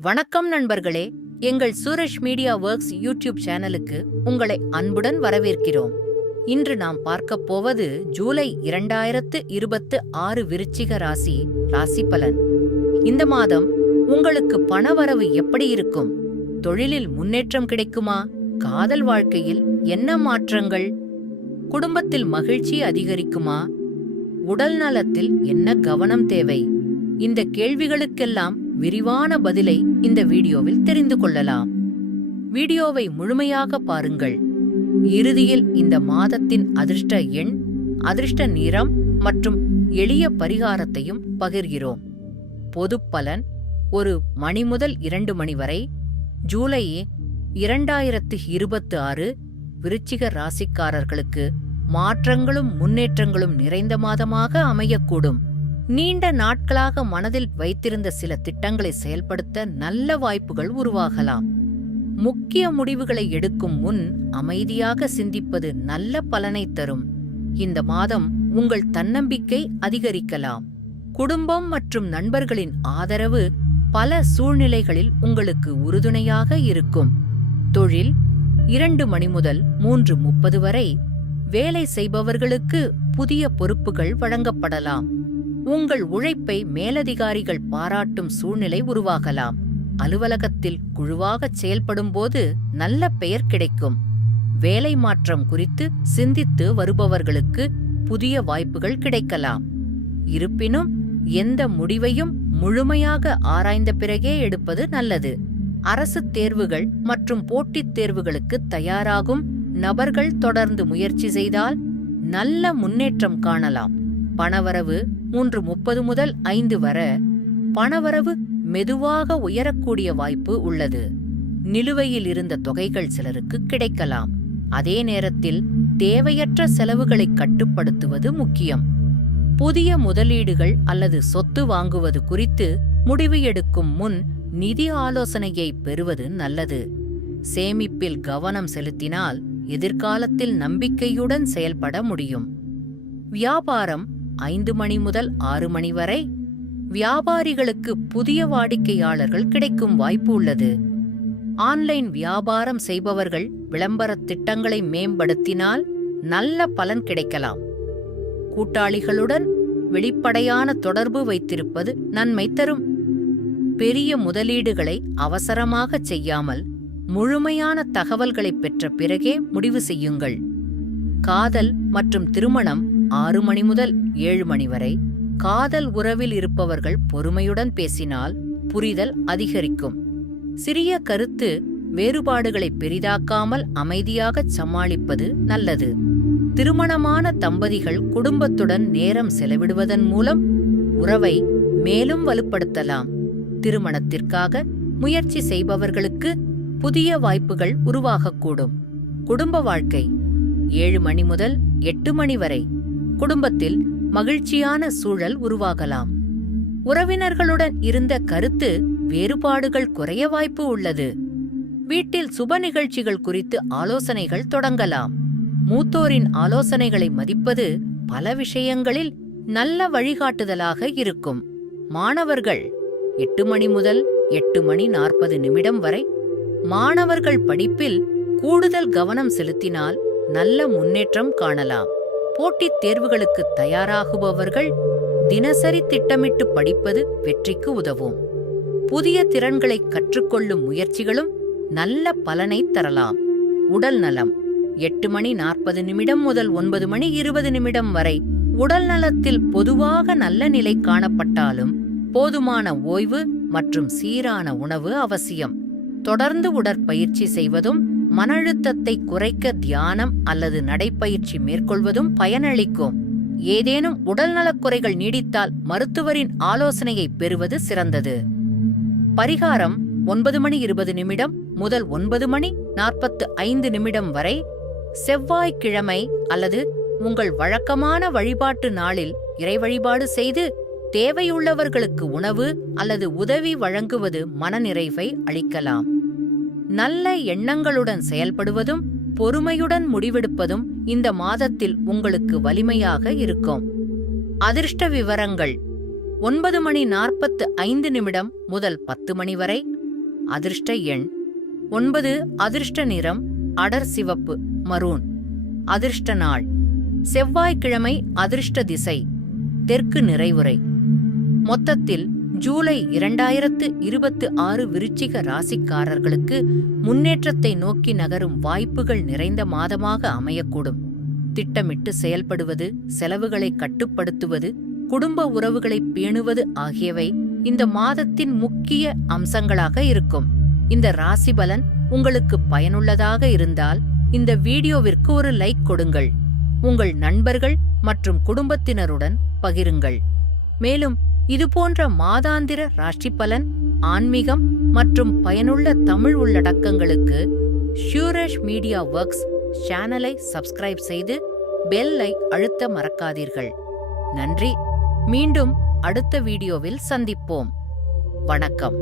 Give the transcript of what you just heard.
வணக்கம் நண்பர்களே, எங்கள் சூரஜ் மீடியா ஒர்க்ஸ் யூடியூப் சேனலுக்கு உங்களை அன்புடன் வரவேற்கிறோம். இன்று நாம் பார்க்கப் போவது ஜூலை 2026 விருச்சிக ராசி பலன். இந்த மாதம் உங்களுக்கு பணவரவு எப்படி இருக்கும்? தொழிலில் முன்னேற்றம் கிடைக்குமா? காதல் வாழ்க்கையில் என்ன மாற்றங்கள்? குடும்பத்தில் மகிழ்ச்சி அதிகரிக்குமா? உடல் நலத்தில் என்ன கவனம் தேவை? இந்த கேள்விகளுக்கெல்லாம் விரிவான பதிலை இந்த வீடியோவில் தெரிந்து கொள்ளலாம். வீடியோவை முழுமையாக பாருங்கள். இறுதியில் இந்த மாதத்தின் அதிர்ஷ்ட எண், அதிர்ஷ்ட நிறம் மற்றும் எளிய பரிகாரத்தையும் பகிர்கிறோம். பொது பலன்: ஒரு மணி முதல் 2 மணி வரை ஜூலை 2026 விருச்சிக ராசிக்காரர்களுக்கு மாற்றங்களும் முன்னேற்றங்களும் நிறைந்த மாதமாக அமையக்கூடும். நீண்ட நாட்களாக மனதில் வைத்திருந்த சில திட்டங்களை செயல்படுத்த நல்ல வாய்ப்புகள் உருவாகலாம். முக்கிய முடிவுகளை எடுக்கும் முன் அமைதியாக சிந்திப்பது நல்ல பலனை தரும். இந்த மாதம் உங்கள் தன்னம்பிக்கை அதிகரிக்கலாம். குடும்பம் மற்றும் நண்பர்களின் ஆதரவு பல சூழ்நிலைகளில் உங்களுக்கு உறுதுணையாக இருக்கும். தொழில்: 2 மணி முதல் 3:30 வரை வேலை செய்பவர்களுக்கு புதிய பொறுப்புகள் வழங்கப்படலாம். உங்கள் உழைப்பை மேலதிகாரிகள் பாராட்டும் சூழ்நிலை உருவாகலாம். அலுவலகத்தில் குழுவாகச் செயல்படும்போது நல்ல பெயர் கிடைக்கும். வேலை மாற்றம் குறித்து சிந்தித்து வருபவர்களுக்கு புதிய வாய்ப்புகள் கிடைக்கலாம். இருப்பினும் எந்த முடிவையும் முழுமையாக ஆராய்ந்த பிறகே எடுப்பது நல்லது. அரசு தேர்வுகள் மற்றும் போட்டித் தேர்வுகளுக்கு தயாராகும் நபர்கள் தொடர்ந்து முயற்சி செய்தால் நல்ல முன்னேற்றம் காணலாம். பணவரவு: 3:30 முதல் 5 வரை பணவரவு மெதுவாக உயரக்கூடிய வாய்ப்பு உள்ளது. நிலுவையில் இருந்த தொகைகள் சிலருக்கு கிடைக்கலாம். அதே நேரத்தில் தேவையற்ற செலவுகளை கட்டுப்படுத்துவது முக்கியம். புதிய முதலீடுகள் அல்லது சொத்து வாங்குவது குறித்து முடிவு எடுக்கும் முன் நிதி ஆலோசனையை பெறுவது நல்லது. சேமிப்பில் கவனம் செலுத்தினால் எதிர்காலத்தில் நம்பிக்கையுடன் செயல்பட முடியும். வியாபாரம்: 5 மணி முதல் 6 மணி வரை வியாபாரிகளுக்கு புதிய வாடிக்கையாளர்கள் கிடைக்கும் வாய்ப்பு உள்ளது. ஆன்லைன் வியாபாரம் செய்பவர்கள் விளம்பரத் திட்டங்களை மேம்படுத்தினால் நல்ல பலன் கிடைக்கலாம். கூட்டாளிகளுடன் வெளிப்படையான தொடர்பு வைத்திருப்பது நன்மை தரும். பெரிய முதலீடுகளை அவசரமாகச் செய்யாமல் முழுமையான தகவல்களை பெற்ற பிறகே முடிவு செய்யுங்கள். காதல் மற்றும் திருமணம்: 6 மணி முதல் 7 மணி வரை காதல் உறவில் இருப்பவர்கள் பொறுமையுடன் பேசினால் புரிதல் அதிகரிக்கும். சிறிய கருத்து வேறுபாடுகளை பெரிதாக்காமல் அமைதியாகச் சமாளிப்பது நல்லது. திருமணமான தம்பதிகள் குடும்பத்துடன் நேரம் செலவிடுவதன் மூலம் உறவை மேலும் வலுப்படுத்தலாம். திருமணத்திற்காக முயற்சி செய்பவர்களுக்கு புதிய வாய்ப்புகள் உருவாகக்கூடும். குடும்ப வாழ்க்கை: 7 மணி முதல் 8 மணி வரை குடும்பத்தில் மகிழ்ச்சியான சூழல் உருவாகலாம். உறவினர்களுடன் இருந்த கருத்து வேறுபாடுகள் குறைய வாய்ப்பு உள்ளது. வீட்டில் சுப நிகழ்ச்சிகள் குறித்து ஆலோசனைகள் தொடங்கலாம். மூத்தோரின் ஆலோசனைகளை மதிப்பது பல விஷயங்களில் நல்ல வழிகாட்டுதலாக இருக்கும். மாணவர்கள்: 8 மணி முதல் 8:40 வரை மாணவர்கள் படிப்பில் கூடுதல் கவனம் செலுத்தினால் நல்ல முன்னேற்றம் காணலாம். போட்டித் தேர்வுகளுக்கு தயாராகுபவர்கள் தினசரி திட்டமிட்டு படிப்பது வெற்றிக்கு உதவும். புதிய திறன்களை கற்றுக்கொள்ளும் முயற்சிகளும் நல்ல பலனை தரலாம். உடல் நலம்: 8:40 முதல் 9:20 வரை உடல் நலத்தில் பொதுவாக நல்ல நிலை காணப்பட்டாலும் போதுமான ஓய்வு மற்றும் சீரான உணவு அவசியம். தொடர்ந்து உடற்பயிற்சி செய்வதும் மன அழுத்தத்தை குறைக்க தியானம் அல்லது நடைப்பயிற்சி மேற்கொள்வதும் பயனளிக்கும். ஏதேனும் உடல்நலக்குறைகள் நீடித்தால் மருத்துவரின் ஆலோசனையை பெறுவது சிறந்தது. பரிகாரம்: 9:20 முதல் 9:45 வரை செவ்வாய்க்கிழமை அல்லது உங்கள் வழக்கமான வழிபாட்டு நாளில் இறை வழிபாடு செய்து தேவையுள்ளவர்களுக்கு உணவு அல்லது உதவி வழங்குவது மனநிறைவை அளிக்கலாம். நல்ல எண்ணங்களுடன் செயல்படுவதும் பொறுமையுடன் முடிவெடுப்பதும் இந்த மாதத்தில் உங்களுக்கு வலிமையாக இருக்கும். அதிர்ஷ்ட விவரங்கள்: 9:45 முதல் 10 மணி வரை அதிர்ஷ்ட எண் 9. அதிர்ஷ்ட நிறம் அடர் சிவப்பு மரூன். அதிர்ஷ்ட நாள் செவ்வாய்க்கிழமை. அதிர்ஷ்ட திசை தெற்கு நிறைவுரை. மொத்தத்தில் ஜூலை 2026 விருச்சிக ராசிக்காரர்களுக்கு முன்னேற்றத்தை நோக்கி நகரும் வாய்ப்புகள் நிறைந்த மாதமாக அமையக்கூடும். திட்டமிட்டு செயல்படுவது, செலவுகளை கட்டுப்படுத்துவது, குடும்ப உறவுகளை பேணுவது ஆகியவை இந்த மாதத்தின் முக்கிய அம்சங்களாக இருக்கும். இந்த ராசி பலன் உங்களுக்கு பயனுள்ளதாக இருந்தால் இந்த வீடியோவிற்கு ஒரு லைக் கொடுங்கள். உங்கள் நண்பர்கள் மற்றும் குடும்பத்தினருடன் பகிருங்கள். மேலும் இதுபோன்ற மாதாந்திர ராசி பலன், ஆன்மீகம் மற்றும் பயனுள்ள தமிழ் உள்ளடக்கங்களுக்கு சூரஷ் மீடியா ஒர்க்ஸ் சேனலை சப்ஸ்கிரைப் செய்து பெல்லை அழுத்த மறக்காதீர்கள். நன்றி. மீண்டும் அடுத்த வீடியோவில் சந்திப்போம். வணக்கம்.